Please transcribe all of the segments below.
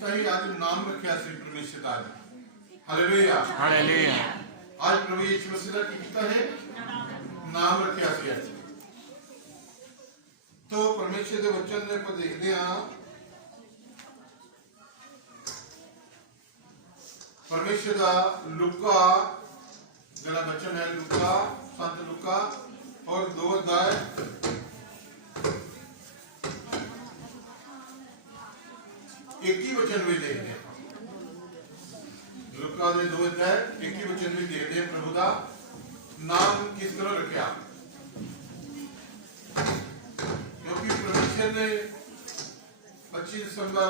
ਕੀਤਾ ਹੀ ਅੱਜ ਨਾਮ ਰੱਖਿਆ ਸੀ ਪਰਮੇਸ਼ਰ ਦਾ। Hallelujah hallelujah. आज प्रभु यीशु मसीह का किया है नाम रखा सी। तो परमेश्वर के वचन में आप देखते हैं परमेश्वर का लुका जरा वचन है लुका संत लुका और 2 अध्याय 21 वचन में देखते हैं। लुका के 2 अध्याय 21 वचन में देखते हैं प्रभु का नाम किस तरह रखा। क्योंकि परमेश्वर ने 25 दिसंबर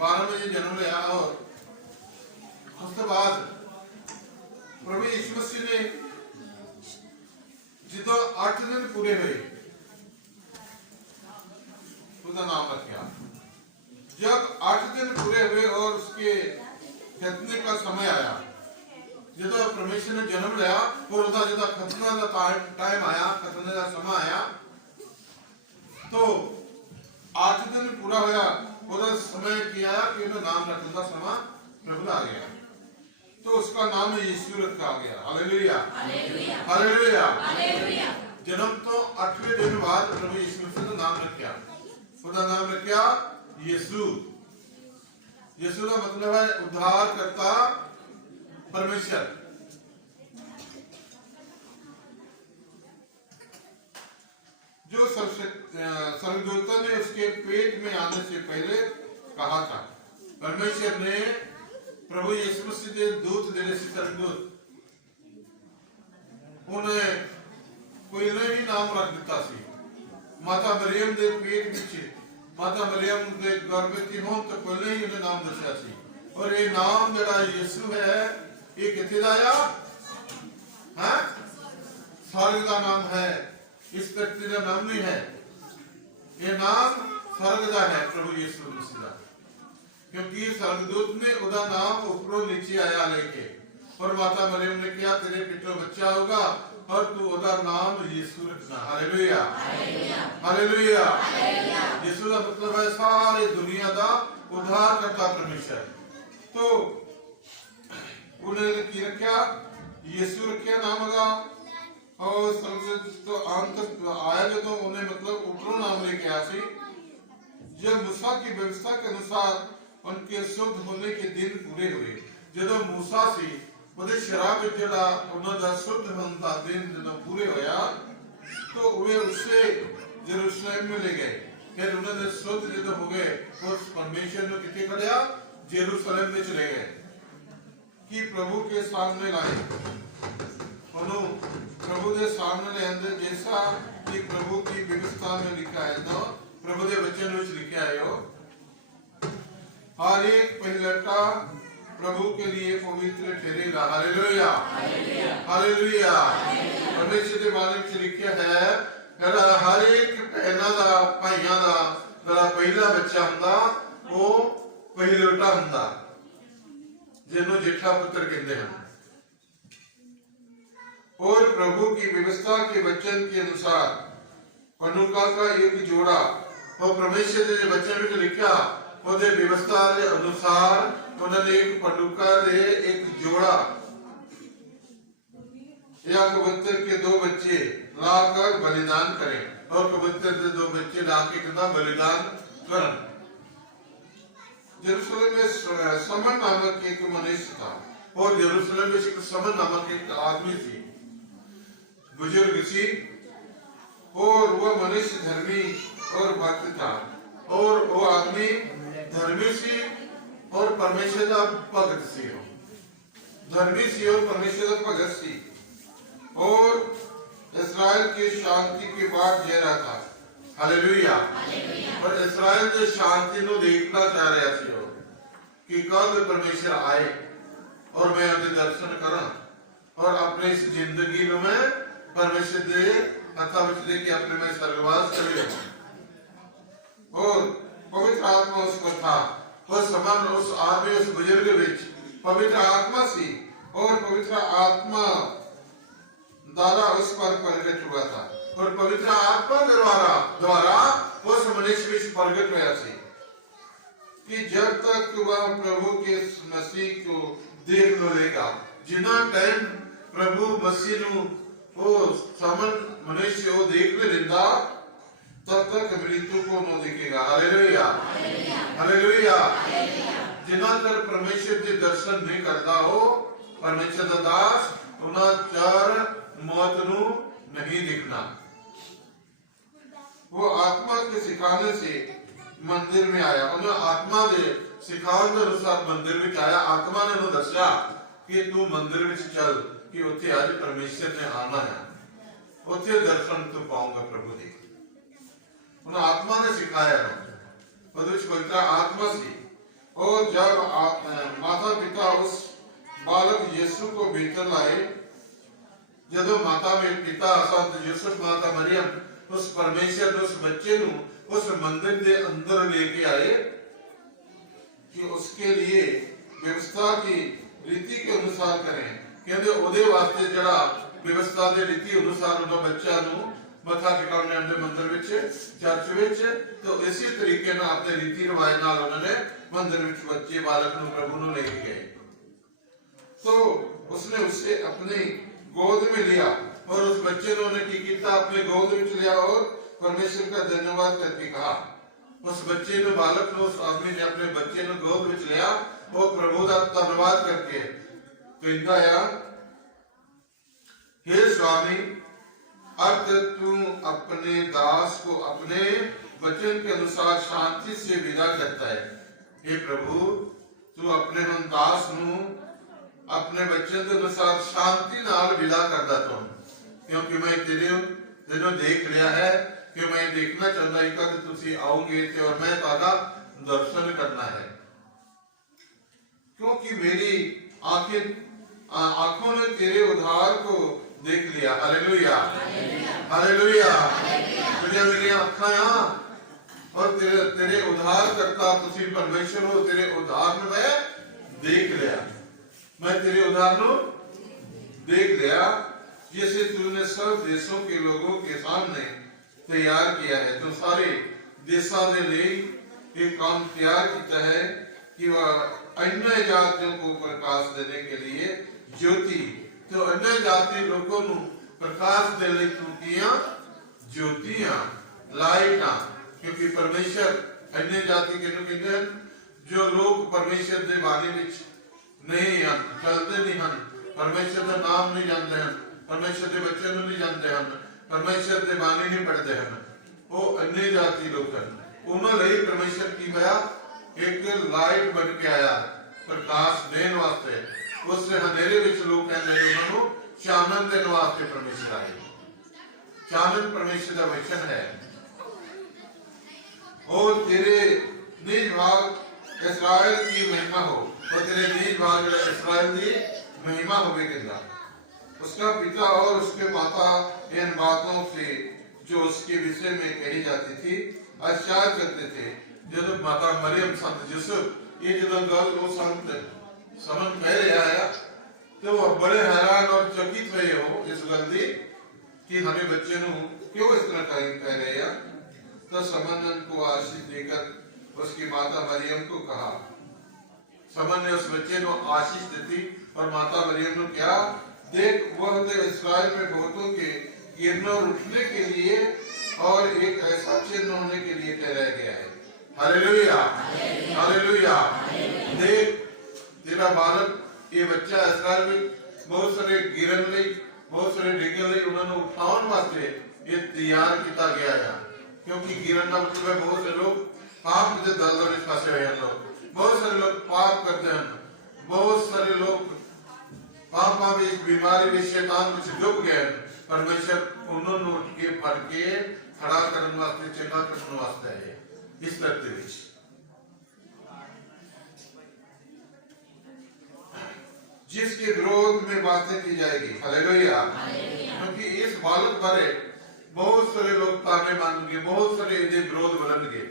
12 बजे जन्म लिया और उसके बाद प्रभु यीशु मसीह ने जो 8 दिन पूरे हुए उसका नाम रखा। जब 8 दिन पूरे हुए और उसके खतने का समय आया जो परमेश्वर ने जन्म लिया और उसका जो खतना का टाइम आया खतने का समय आया तो 8 दिन पूरा होया और समय किया कि उन्हें नाम रखने का समय प्रभु आ गया तो उसका नाम यीशु रखा गया। Hallelujah hallelujah hallelujah. जन्म तो 8वें दिन बाद प्रभु यीशु मसीह का नाम रखा उसका नाम रखा यीशु। यीशु का मतलब है उद्धार करता परमेश्वर। जो स्वर्गदूतों ने उसके पेट में आने से पहले कहा था परमेश्वर ने प्रभु यीशु मसीह के दूत दे स्वर्गदूत उन्हें पहले ही नाम रख दिता सी। माता मरियम के पेट पीछे माता मरियम के गर्भवती होने तो पहले ही उन्हें नाम दसिया सी और ये नाम जरा यीशु है ये कितने का आया है स्वर्ग का नाम है इस व्यक्ति का नाम नहीं है ये नाम स्वर्ग का है प्रभु यीशु मसीह का। क्योंकि स्वर्गदूत ने उसका नाम ऊपरों नीचे आया लेके और माता मरियम ने कहा तेरे पेटों बच्चा होगा और तू उसका नाम यीशु रखना। Hallelujah hallelujah. यीशु का मतलब है सारी दुनिया का उद्धार करता परमेश्वर। तो उन्होंने की रखा यीशु रखा नाम का और तो अंत आया जो तो उन्हें मतलब ऊपरों नाम लेके आया सी। जब मूसा की व्यवस्था के अनुसार उनके शुद्ध होने के दिन पूरे हुए जो मूसा सी ਉਹਦੇ शराब जड़ा उन्होंने शुद्ध होने का दिन जो पूरे होया तो वे उससे जेरूसलम में ले गए। फिर उन्होंने शुद्ध जो हो गए उस परमेश्वर ने कितने खड़िया जेरूसलम में चले गए कि प्रभु के सामने लाए प्रभु के सामने ले आंदे जैसा कि प्रभु की व्यवस्था में लिखा है तो प्रभु के वचन में लिखा है हर एक पहलटा प्रभु के लिए पवित्र ठहरेगा। Hallelujah hallelujah. परमेश्वर के बारे में लिखा है हर एक बहना का भाइयों का जरा पहला बच्चा हुंदा वो पहिलोटा हुंदा जिन्हों जेठा पुत्र कहते हैं। और प्रभु की व्यवस्था के वचन के अनुसार पनुका का एक जोड़ा और परमेश्वर के वचन में लिखा ਉਹਦੇ व्यवस्था के अनुसार उन्होंने एक पनुका दे एक जोड़ा या कबूतर के 2 बच्चे लाकर बलिदान करें और कबूतर के 2 बच्चे लाके कितना बलिदान करें। यरूशलेम में समन नामक एक मनुष्य था और यरूशलेम में एक समन नामक एक आदमी थी बुजुर्ग सी और वह मनुष्य धर्मी और भक्त था और वो आदमी धर्मी सी और परमेश्वर का भगत सी हो धर्मी सी और परमेश्वर का भगत सी और इस्राएल की शांति के बाद जह रहा था। हालेलुया। और इस्राएल की शांति को देखना चाह रहा सी हो कि कब परमेश्वर आए और मैं उनके दर्शन करा और अपने इस जिंदगी में परमेश्वर दे अथा लेके अपने में स्वर्गवास करे और पवित्र आत्मा उस पर था वह समान उस आदमी उस बुजुर्ग विच पवित्र आत्मा सी और पवित्र आत्मा द्वारा उस पर प्रकट हुआ था और पवित्र आत्मा द्वारा उस मनुष्य विच प्रकट हुआ सी। कि जब तक वह प्रभु के मसीह को देख लेगा, जिना टाइम प्रभु मसीह नु वो समन मनुष्य वो देख लेगा, तब तक मृत्यु को न दिखेगा। Hallelujah, hallelujah. जिना कर परमेश्वर के दर्शन नहीं करता हो परमेश्वर का दास, उन्हें चार मौत नु नहीं दिखना। वो आत्मा के सिखाने से मंदिर में आया, उन्हें आत्मा के सिखाने के अनुसार मंदिर में आया। आत्मा ने उन्हें दर्शा कि तू मंदिर में चल, कि उत्थे आज परमेश्वर ने आना है, उत्थे दर्शन तू पाऊंगा प्रभु जी। उन्हें आत्मा ने सिखाया, पवित्र आत्मा से। और जब माता पिता उस बालक यीशु को भीतर लाए, जब माता में पिता संत यूसुफ माता मरियम उस परमेश्वर उस बच्चे नु उस मंदिर के अंदर लेके आए कि उसके लिए व्यवस्था की रीति के अनुसार करें। कहते ओदे वास्ते जड़ा व्यवस्था के रीति अनुसार उन्हें बच्चा नु मथा टिकाने आंदे मंदिर विच चर्च विच, तो इसी तरीके ना अपने रीति रिवाज नाल उन्होंने मंदिर विच बच्चे बालक नु प्रभु नु लेके गए। तो उसने उसे अपने गोद में लिया और उस बच्चे ने उन्हें की किया, अपने गोद में लिया और परमेश्वर का धन्यवाद करके कहा। उस बच्चे ने बालक ने उस आदमी ने अपने बच्चे ने गोद में लिया और प्रभु का धन्यवाद करके कहता, हे स्वामी, अब तू अपने दास को अपने वचन के अनुसार शांति से विदा करता है। हे प्रभु, तू अपने हम दास नु अपने वचन के अनुसार शांति नाल विदा कर देता हूं, क्योंकि मैं तेरे देख लिया है कि मैं देखना चाहता हूं कि तुसी आओगे और मैं तादा दर्शन करना है, क्योंकि मेरी आंखों ने तेरे उद्धार को देख लिया। Hallelujah, hallelujah. मेरी आंखें और तेरे उद्धार करता तुसी परमेश्वर हो, तेरे उद्धार में मैं देख लिया, मैं तेरे उद्धार को देख लिया, जैसे तूने सब देशों के लोगों के सामने तैयार किया है। तो सारे देशों ने लिए एक काम तैयार किया है कि वह अन्य जातियों को प्रकाश देने के लिए ज्योति, तो अन्य जाति लोगों को प्रकाश देने की ज्योतियां लाइटा, क्योंकि परमेश्वर अन्य जाति के कहते हैं जो लोग परमेश्वर के बारे में नहीं चलते नहीं हैं, परमेश्वर का नाम नहीं जानते हैं, परमेश्वर के बच्चे नहीं जानते हैं, परमेश्वर के बानी नहीं पढ़ते हैं, वो अन्य जाति लोग हैं। उन्होंने परमेश्वर की भया एक लाइट बन के आया प्रकाश देने वास्ते, उससे अंधेरे विच लोग कहते हैं उन्होंने चानन देने वास्ते परमेश्वर आए। चानन परमेश्वर का वचन है। और तेरे निज भाग इस्राएल की महिमा हो, और तेरे निज भाग इस्राएल की महिमा होगा। उसका पिता और उसके माता इन बातों से जो उसके विषय में कही जाती थी आश्चर्य करते थे। जब माता मरियम संत यूसुफ ये जब गल वो संत समझ कह रहा है, तो वह बड़े हैरान और चकित हुए हो इस गलती कि हमें बच्चे नु क्यों इस तरह कह रहे हैं। तो समन को आशीष देकर उसकी माता मरियम को कहा, समन ने उस बच्चे को आशीष दी और माता मरियम ने क्या, देख वह तो इस्राएल में बहुतों के गिरने और उठने के लिए और एक ऐसा चिन्ह होने के लिए ठहराया गया है। Hallelujah, hallelujah. देख तेरा बालक ये बच्चा इस्राएल में बहुत सारे गिरन ले, बहुत सारे डिगन ले उन्होंने उठाने वास्ते ये तैयार किया गया है, क्योंकि गिरन का मतलब है बहुत से लोग पाप के दलदल में फंसे हुए हैं। लोग बहुत सारे लोग पाप करते हैं, बहुत सारे लोग पाप में बीमारी में शैतान कुछ डूब गए। परमेश्वर उन्होंने उठ के फड़ के खड़ा करने वास्ते चंगा करने वास्ते है इस धरती में। जिसके विरोध में बातें की जाएगी। हालेलुया। क्योंकि इस बालक बारे बहुत सारे लोग ताने मानेंगे, बहुत सारे इधर विरोध बननगे,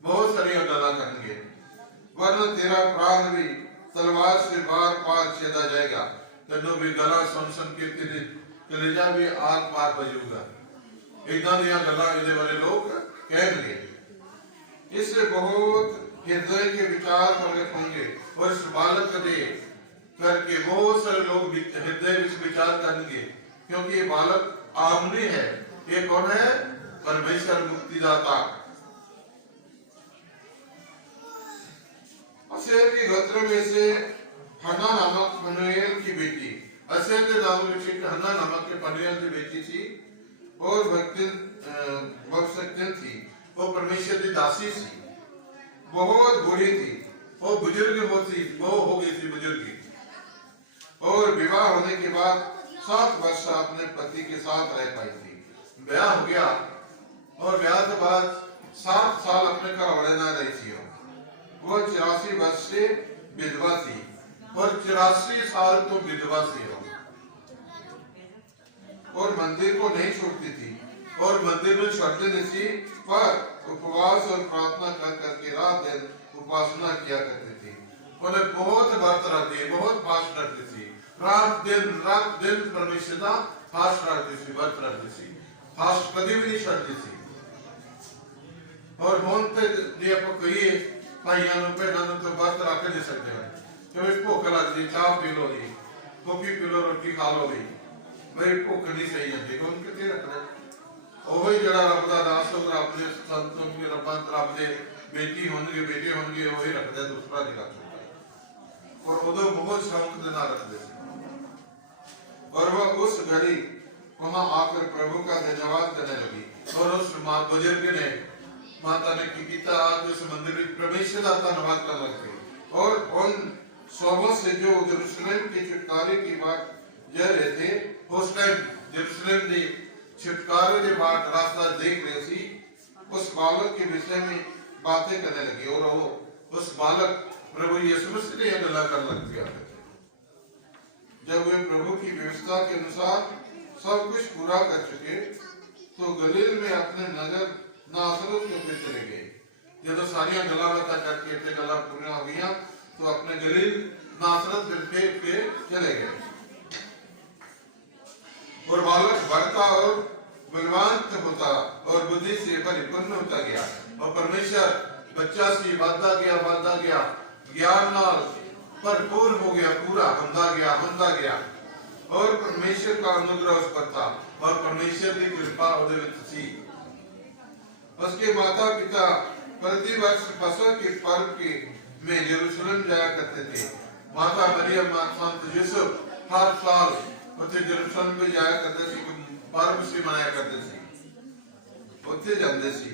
बहुत सारी गल्लां करनगे, वरना तेरा प्राण भी तलवार से बार पार छेदा जाएगा। तेनों भी गला सुन के तेरे कलेजा भी आर पार बजूगा। इतना दिया गल्लां इधर वाले लोग कहेंगे। इससे बहुत हृदय के विचार प्रगट होंगे और इस बालक दे करके बहुत सारे लोग हृदय विचार करेंगे, क्योंकि ये बालक आमनी है। ये कौन है? परमेश्वर मुक्तिदाता। असेर के गोत्र में से हन्ना नामक फनुएल की बेटी, असेर के नाम में हन्ना नामक के फनुएल की बेटी थी और भक्तिन थी। वो परमेश्वर की दासी थी, बहुत बूढ़ी थी, वो बुजुर्ग होती, वो हो गई थी बुजुर्ग। और विवाह होने के बाद 7 वर्ष अपने पति के साथ रह पाई थी। ब्याह हो गया और ब्याह के बाद 7 साल अपने घर वाले ना रही थी। वो 84 वर्ष से विधवा थी और 84 साल तो विधवा थी और मंदिर को नहीं छोड़ती थी और मंदिर में छोड़ते नहीं थी, पर उपवास और प्रार्थना कर करके रात दिन उपासना किया करती थी। उन्हें बहुत व्रत रखती, बहुत फास्ट रखती थी, रात दिन परमेश्वर का फास्ट रखती थी, व्रत रखती थी, फास्ट कभी भी नहीं छोड़ती थी। और होते जे आप कहिए भाइयों भैनों तो व्रत रख नहीं सकते हैं, क्योंकि भूख लगती, चाह पी लो जी, कॉफी पी लो, रोटी खा लो जी, भाई भूख नहीं सही जाती, कौन कितने रखना। वही जड़ा रब का दास होगा, अपने संतों के रब दे बेटी होंगे, बेटे होंगे, वही रखते, दूसरा नहीं रख सकता। और उधर बहुत शौक देना रखते थे। और वह उस घड़ी वहां आकर प्रभु का धन्यवाद करने लगी और उस बुजुर्ग ने, माता ने की किया, आज उस मंदिर में परमेश्वर का धन्यवाद करने लगे। और उन शोभों से जो यरूशलेम के छुटकारे की बात कह रहे थे, उस टाइम यरूशलेम ने छुटकारे के बाद रास्ता देख रहे थी, उस बालक के विषय में बातें करने लगी और वो उस बालक प्रभु यीशु मसीह ने गला कर लग गया। जब वे प्रभु की व्यवस्था के अनुसार सब कुछ पूरा कर चुके तो गलील में अपने नगर नासरत के पे चले गए। जब सारियां गला बता करके इतने गला पूरा हो गया तो अपने गलील नासरत पे चले गए। और बालक बढ़ता और बलवान होता और बुद्धि से परिपूर्ण होता गया और परमेश्वर बच्चा से बढ़ता गया, ज्ञान नाल भरपूर हो गया, पूरा बनता गया और परमेश्वर का अनुग्रह उस पर था और परमेश्वर की कृपा उधर थी। उसके माता पिता प्रतिवर्ष फसह के पर्व के में यरूशलेम जाया करते थे। माता मरियम, संत यूसुफ हर साल उसे यरूशलेम में जाया करते थे, पर्व से मनाया करते थे, उसे जाते थे।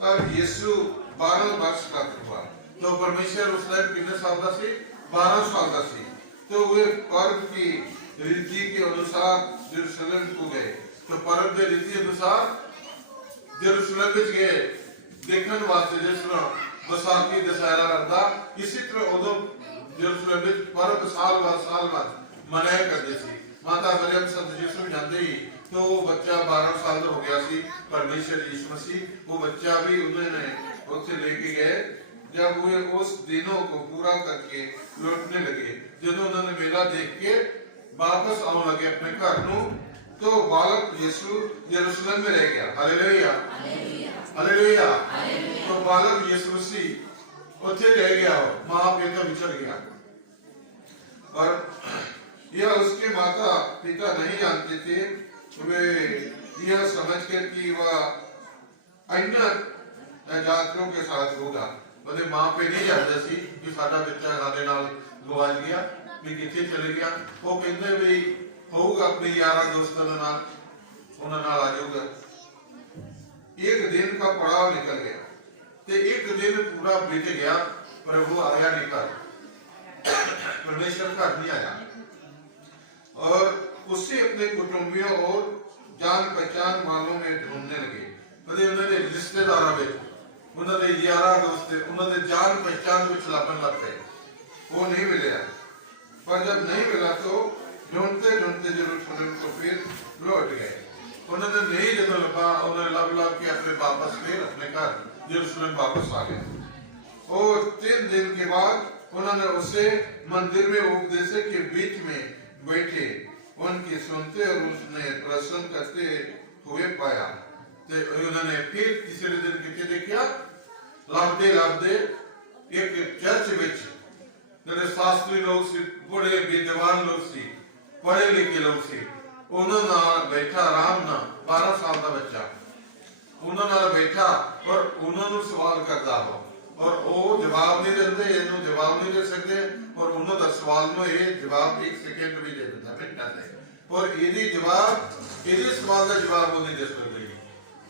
तब यीशु 12 वर्ष का हुआ तो परमेश्वर उस टाइम कितने साल का से 12 साल का से तो वे पर्व की रीति के अनुसार यरूशलेम को गए। तो पर्व के रीति अनुसार यरूशलेम में गए देखने वास्ते, जिस तरह बैसाखी दशहरा रखता, इसी तरह उदो यरूशलेम में पर्व साल बाद मनाया करते थे। माता मरियम संत यीशु जानते ही तो वो बच्चा 12 साल हो गया सी, परमेश्वर यीशु मसीह वो बच्चा भी उन्होंने उसे लेके गए। जब वे उस दिनों को पूरा करके लौटने लगे, जब उन्होंने मेला देख के वापस आने लगे अपने घर नु, तो बालक यीशु यरूशलेम में रह गया। Hallelujah, hallelujah. तो बालक यीशु मसीह उसे रह गया, माँ पिता बिछड़ गया और यह उसके माता पिता नहीं जानते थे। वे यह समझकर कि वह अन्य जातियों के साथ होगा, मतलब माँ पे नहीं जानते सी कि साडा बच्चा साडे नाल गवाच गया, भी किथे चले गया। वो कहते भी होगा अपने यारा दोस्तों नाल उन्हां नाल आ जाऊगा। एक दिन का पड़ाव निकल गया ते एक दिन पूरा बीत गया, प्रभु आया नहीं घर, परमेश्वर घर नहीं आया और उसे अपने कुटुंबियों और जान पहचान वालों में ढूंढने लगे। मतलब उन्होंने रिश्तेदारों में, उन्होंने यारा दोस्त, उन्होंने जान पहचान में छलापन लग गए, वो नहीं मिले। पर जब नहीं मिला तो ढूंढते ढूंढते यरूशलेम को फिर लौट गए। उन्होंने नहीं जब लगा, उन्होंने लब के अपने वापस फिर अपने घर यरूशलेम वापस आ गए। और 3 दिन के बाद उन्होंने उसे मंदिर में उपदेश के बीच में बैठे उनकी सुनते और उसने प्रश्न करते हुए पाया। तो उन्होंने फिर तीसरे दिन कितने देखा, लाभदे एक चर्च विच ਜਿਹੜੇ शास्त्री लोग सी, बड़े विद्वान लोग सी, पढ़े लिखे लोग सी, उन्होंने नाल बैठा आराम नाल 12 साल का बच्चा उन्होंने नाल बैठा और उन्होंने सवाल करता हो और वो जवाब नहीं देते, इन्हों जवाब नहीं दे सकते और उन्होंने सवाल में ये जवाब 1 सेकंड भी दे देता मिनटां दे और यदि जवाब यदि सवाल का जवाब वो नहीं दे सकते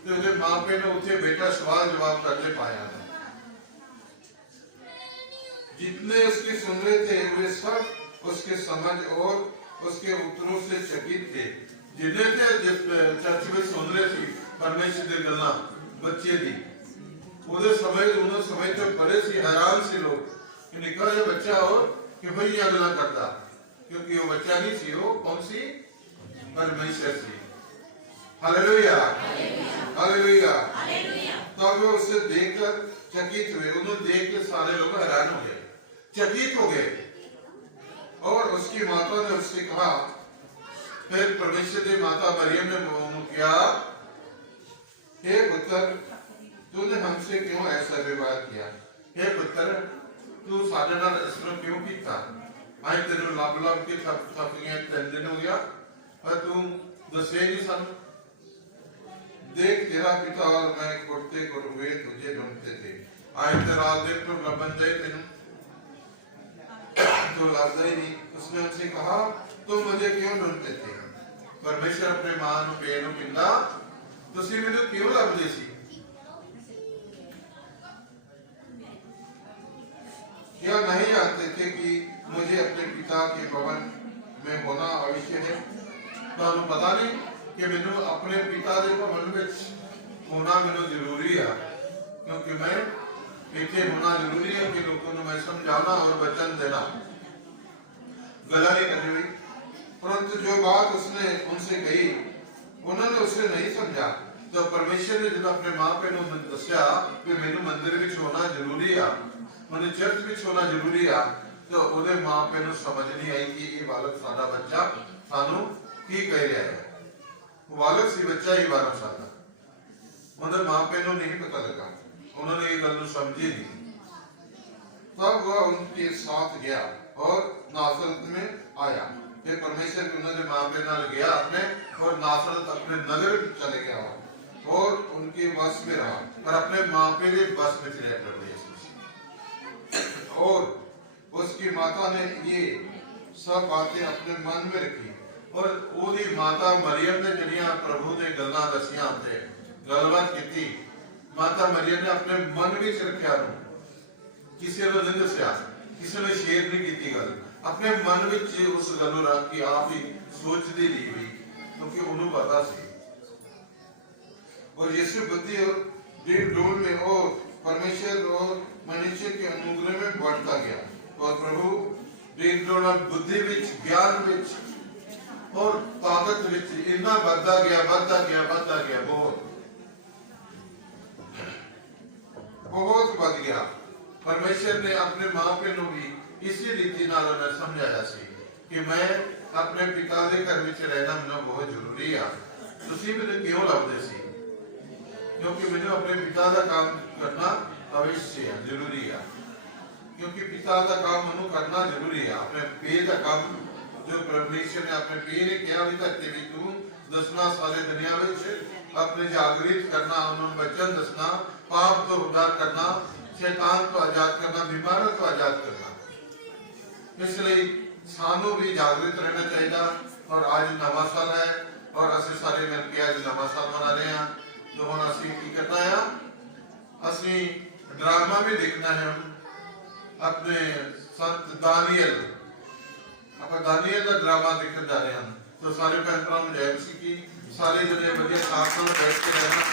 तो उसके माँ पे ने उत्थे बेटा सवाल जवाब करने पाया है। जितने उसकी सुन रहे थे वे सब उसके समझ और उसके उत्तरों से चकित थे। जिन्हें थे जिस चर्च में सुन रहे थे परमेश्वर की गल्ला बच्चे दी उधर उन्होंने समय तो बड़े सी हैरान से लोग कि निकल ये बच्चा हो कि भाई ये गल्ला करता क्योंकि वो बच्चा नहीं सी, वो कौन सी परमेश्वर सी। Hallelujah hallelujah. तब वो उसे देखकर चकित हुए, उन्होंने देख के सारे लोग हैरान हो गए, चकित हो गए। और उसकी माता ने उससे कहा, फिर परमेश्वर की माता मरियम ने क्या, हे पुत्र तूने हमसे क्यों ऐसा व्यवहार किया, हे पुत्र तू साडे नाल इस तरह क्यों किया, आई तेरे लब लब के थक गए 3 दिन हो गया और तू दसे नहीं सन। देख तेरा पिता और मैं कुटते हुए तुझे ढूंढते थे, आई तेरा देख तो लबन दे तेन तो लगता ही नहीं। उसने उनसे कहा तुम मुझे क्यों ढूंढते थे, परमेश्वर अपने मां नु पेन नु पिंदा तुसी मैनू क्यों लभदे सी, क्या नहीं जानते थे कि मुझे अपने पिता के भवन में होना आवश्यक है। तो पता नहीं कि मैनू अपने पिता के भवन में होना मैनू जरूरी है, क्योंकि मैं इतने होना जरूरी है कि लोगों को मैं समझाना और वचन देना, गला नहीं करनी हुई। परंतु जो बात उसने उनसे कही उन्होंने उसे नहीं समझा। तो परमेश्वर ने जब अपने मां पे दसिया कि मैनू मंदिर में होना जरूरी है, मैंने चर्च में होना जरूरी है, तो उहदे मां पे समझ नहीं आई कि ये बालक साडा बच्चा सानू की कह रहा है। बालक सी बच्चा ही 12 साल का, उहदे मां पे नहीं पता लगा, उन्होंने ये गल समझी नहीं। तब वह उनके साथ गया और नासरत में आया। फिर परमेश्वर के उन्होंने मां पे नाल गया अपने और नासरत अपने नगर चले गया और उनके बस में रहा और अपने मां पे के बस में चले प्रभु यीशु। और उसकी माता ने ये सब बातें अपने मन में रखी और ओदी माता मरियम ने जड़ियां प्रभु ने गल्लां दसियां ते गलबात की। माता मरियम ने अपने मन में रखा, किसी ने नहीं दसिया, किसी ने शेयर नहीं की गल, अपने मन में उस गल रख के आप ही सोचती ली हुई, क्योंकि उन्होंने पता सी। और यीशु बुद्धि और दृढ़ डोल में और परमेश्वर और मनुष्य के अनुग्रह में बढ़ता गया और प्रभु दृढ़ डोल और बुद्धि विच ज्ञान विच और ताकत विच इतना बढ़ता गया बढ़ता गया बढ़ता गया, बहुत बढ़ गया। परमेश्वर ने अपने मां पे नु भी इसी रीति नाल समझाया सी कि मैं अपने पिता के घर में रहना मैनू बहुत जरूरी है। तुसी मैनू क्यों लभदे सी, क्योंकि मैनू अपने पिता का काम करना अवश्य है, जरूरी है, क्योंकि पिता का काम मैनू करना जरूरी है। अपने पे का काम जो परमेश्वर ने अपने पे ने किया भी धरती में तू दसना सारे दुनिया में अपने जागृत करना, उन्होंने वचन दसना, पाप तो उद्धार करना, शैतान को आजाद करना, बीमारों को आजाद करना। इसलिए सानू भी जागृत रहना चाहिए। और आज नवा साल है और असि सारे मिलके आज नवा साल मना रहे हैं, तो हम असि की करना है, असि ड्रामा भी देखना है। अपने संत दानियल का ड्रामा देखने जा रहे हैं, तो सारे भैन भरा मुझे सारे जने बढ़िया साथ बैठ के रहना।